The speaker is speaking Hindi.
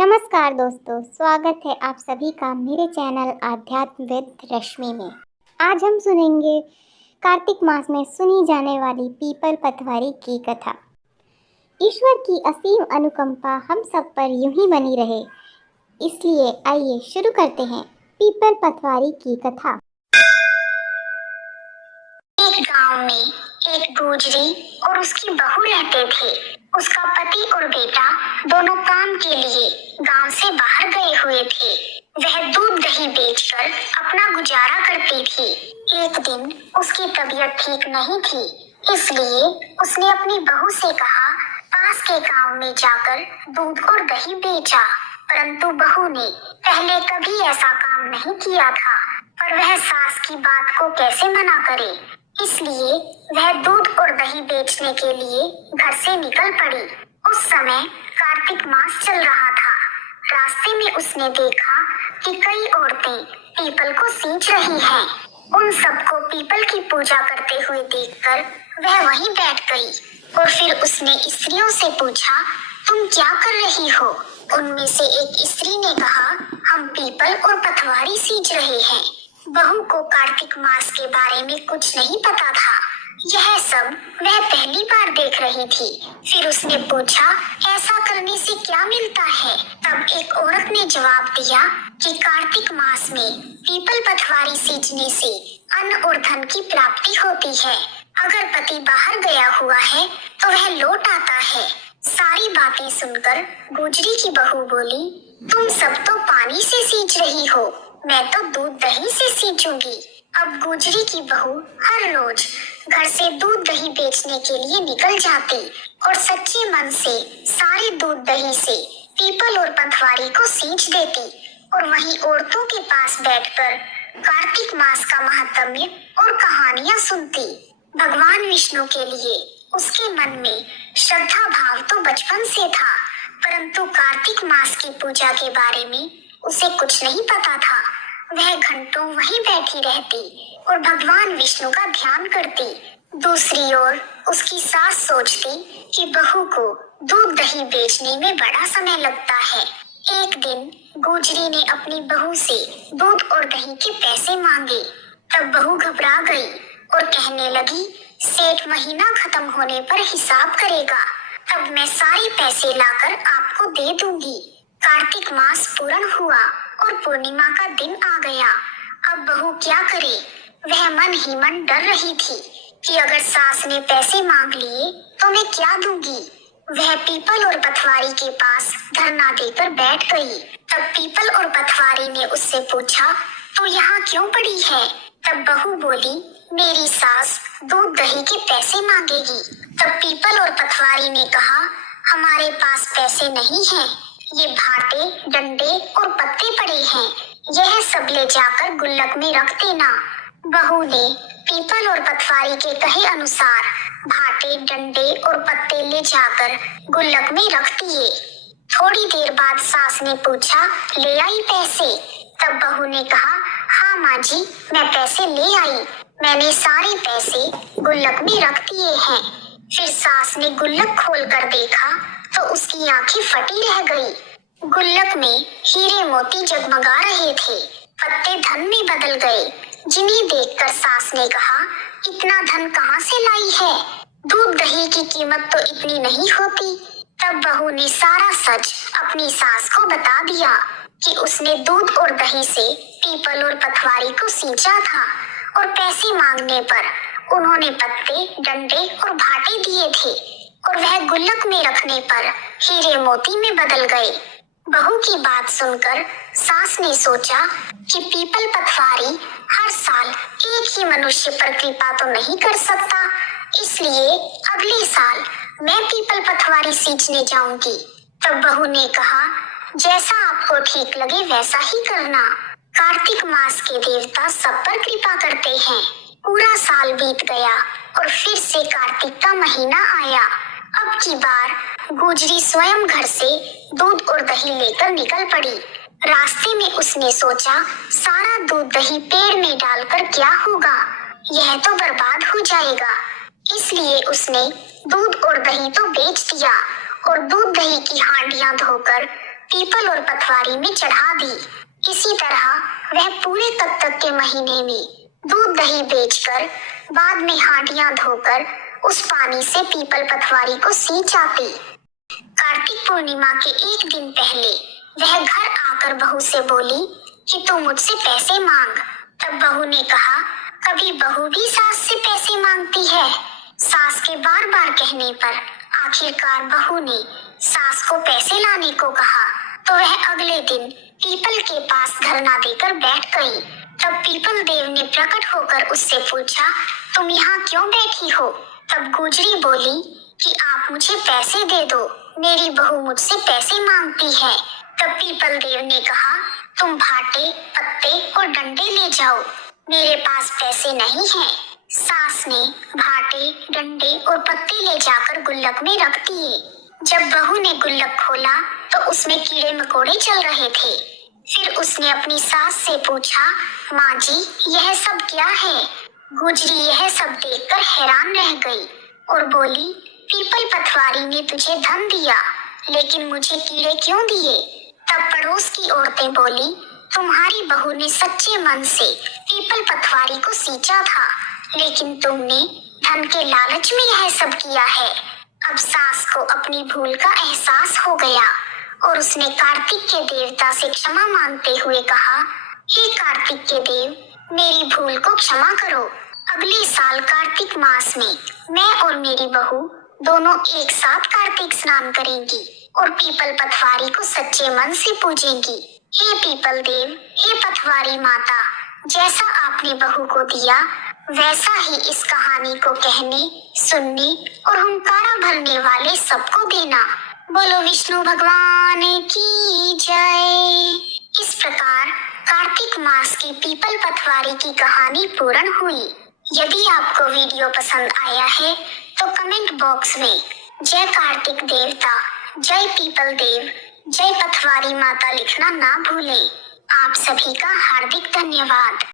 नमस्कार दोस्तों, स्वागत है आप सभी का मेरे चैनल आध्यात्म विद रश्मि में। आज हम सुनेंगे कार्तिक मास में सुनी जाने वाली पीपल पतवारी की कथा। ईश्वर की असीम अनुकंपा हम सब पर यूं ही बनी रहे, इसलिए आइए शुरू करते हैं पीपल पतवारी की कथा। एक गांव में एक गुजरी और उसकी बहू रहते थे। उसका पति और बेटा दोनों काम के लिए गांव से बाहर गए हुए थे। वह दूध दही बेचकर अपना गुजारा करती थी। एक दिन उसकी तबीयत ठीक नहीं थी, इसलिए उसने अपनी बहू से कहा पास के गांव में जाकर दूध और दही बेचा। परंतु बहू ने पहले कभी ऐसा काम नहीं किया था, पर वह सास की बात को कैसे मना करे, इसलिए वह दूध और दही बेचने के लिए घर से निकल पड़ी। उस समय कार्तिक मास चल रहा था। रास्ते में उसने देखा कि कई औरतें पीपल को सींच रही हैं। उन सबको पीपल की पूजा करते हुए देखकर वह वहीं बैठ गई और फिर उसने स्त्रियों से पूछा, तुम क्या कर रही हो? उनमें से एक स्त्री ने कहा, हम पीपल और पतवारी सींच रहे हैं। बहू को कार्तिक मास के बारे में कुछ नहीं पता था। यह सब वह पहली बार देख रही थी। फिर उसने पूछा, ऐसा करने से क्या मिलता है? तब एक औरत ने जवाब दिया कि कार्तिक मास में पीपल पतवारी सींचने से अन्न और धन की प्राप्ति होती है। अगर पति बाहर गया हुआ है तो वह लौट आता है। सारी बातें सुनकर गुजरी की बहू बोली, तुम सब तो पानी से सींच रही हो, मैं तो दूध दही से सींचूंगी। अब गुजरी की बहू हर रोज घर से दूध दही बेचने के लिए निकल जाती और सच्चे मन से सारे दूध दही से पीपल और पतवारी को सींच देती और वहीं औरतों के पास बैठकर कार्तिक मास का महात्म्य और कहानियां सुनती। भगवान विष्णु के लिए उसके मन में श्रद्धा भाव तो बचपन से था, परंतु कार्तिक मास की पूजा के बारे में उसे कुछ नहीं पता था। वह घंटों वहीं बैठी रहती और भगवान विष्णु का ध्यान करती। दूसरी ओर उसकी सास सोचती कि बहू को दूध दही बेचने में बड़ा समय लगता है। एक दिन गुजरी ने अपनी बहू से दूध और दही के पैसे मांगे। तब बहू घबरा गई और कहने लगी, सेठ महीना खत्म होने पर हिसाब करेगा, तब मैं सारे पैसे लाकर आपको दे दूंगी। कार्तिक मास पूर्ण हुआ और पूर्णिमा का दिन आ गया। अब बहू क्या करे? वह मन ही मन डर रही थी कि अगर सास ने पैसे मांग लिए तो मैं क्या दूंगी। वह पीपल और पतवारी के पास धरना देकर बैठ गई। तब पीपल और पतवारी ने उससे पूछा, तू यहाँ क्यों पड़ी है? तब बहू बोली, मेरी सास दूध दही के पैसे मांगेगी। तब पीपल और पतवारी ने कहा, हमारे पास पैसे नहीं हैं, ये भाटे डंडे और पत्ते पड़े हैं, यह सब ले जाकर गुल्लक में रख देना। बहू ने पीपल और पतवारी के कहे अनुसार भाटे डंडे और पत्ते ले जाकर गुल्लक में रख दिए। थोड़ी देर बाद सास ने पूछा, ले आई पैसे? तब बहू ने कहा, हाँ माँ जी, मैं पैसे ले आई, मैंने सारे पैसे गुल्लक में रख दिए हैं। फिर सास ने गुल्लक खोलकर देखा तो उसकी आंखें फटी रह गई। गुल्लक में हीरे मोती जगमगा रहे थे, पत्ते धन में बदल गए, जिन्हें देखकर सास ने कहा, इतना धन कहाँ से लाई है? दूध दही की कीमत तो इतनी नहीं होती। तब बहू ने सारा सच अपनी सास को बता दिया कि उसने दूध और दही से पीपल और पतवारी को सींचा था और पैसे मांगने पर उन्होंने पत्ते डंडे और भाटे दिए थे और वह गुल्लक में रखने पर हीरे मोती में बदल गए। बहू की बात सुनकर सास ने सोचा कि पीपल पतवारी हर साल एक ही मनुष्य पर कृपा तो नहीं कर सकता, इसलिए अगले साल मैं पीपल पतवारी सींचने जाऊंगी। तब बहू ने कहा, जैसा आपको ठीक लगे वैसा ही करना। कार्तिक मास के देवता सब पर कृपा करते हैं। पूरा साल बीत गया और फिर से कार्तिक का महीना आया। अब की बार गुजरी स्वयं घर से दूध और दही लेकर निकल पड़ी। रास्ते में उसने सोचा, सारा दूध दही पेड़ में डालकर क्या होगा, यह तो बर्बाद हो जाएगा। इसलिए उसने दूध और दही तो बेच दिया और दूध दही की हांडियां धोकर पीपल और पतवारी में चढ़ा दी। इसी तरह वह पूरे कत्तक के महीने में दूध दही बेचकर बाद में हांडियां धोकर उस पानी से पीपल पतवारी को सींच आती। कार्तिक पूर्णिमा के एक दिन पहले वह घर आकर बहू से बोली कि तू मुझसे पैसे मांग। तब बहू ने कहा, कभी बहू भी सास से पैसे मांगती है। सास के बार बार कहने पर आखिरकार बहू ने सास को पैसे लाने को कहा तो वह अगले दिन पीपल के पास धरना देकर बैठ गई। तब पीपल देव ने प्रकट होकर उससे पूछा, तुम यहाँ क्यों बैठी हो? तब गुजरी बोली कि आप मुझे पैसे दे दो, मेरी बहू मुझसे पैसे मांगती है। तब पीपल देव ने कहा, तुम भाटे पत्ते और डंडे ले जाओ, मेरे पास पैसे नहीं हैं। सास ने भाटे डंडे और पत्ते ले जाकर गुल्लक में रख दिए। जब बहू ने गुल्लक खोला तो उसमें कीड़े मकोड़े चल रहे थे। फिर उसने अपनी सास से पूछा, माँ जी यह सब क्या है? गुजरी यह सब देखकर हैरान रह गई और बोली, पीपल पतवारी ने तुझे धन दिया, लेकिन मुझे कीड़े क्यों दिए? तब पड़ोस की औरतें बोली, तुम्हारी बहू ने सच्चे मन से पीपल पतवारी को सींचा था, लेकिन तुमने धन के लालच में यह सब किया है। अब सास को अपनी भूल का एहसास हो गया और उसने कार्तिक के देवता से क्षमा मांगते हुए कहा, हे कार्तिक के देव, मेरी भूल को क्षमा करो। अगले साल कार्तिक मास में मैं और मेरी बहू दोनों एक साथ कार्तिक स्नान करेंगी और पीपल पतवारी को सच्चे मन से पूजेंगी। हे पीपल देव, हे पतवारी माता, जैसा आपने बहू को दिया वैसा ही इस कहानी को कहने, सुनने और हुंकारा भरने वाले सबको देना। बोलो विष्णु भगवान की जय। इस प्रकार कार्तिक मास की पीपल पतवारी की कहानी पूर्ण हुई। यदि आपको वीडियो पसंद आया है तो कमेंट बॉक्स में जय कार्तिक देवता, जय पीपल देव, जय पतवारी माता लिखना ना भूलें। आप सभी का हार्दिक धन्यवाद।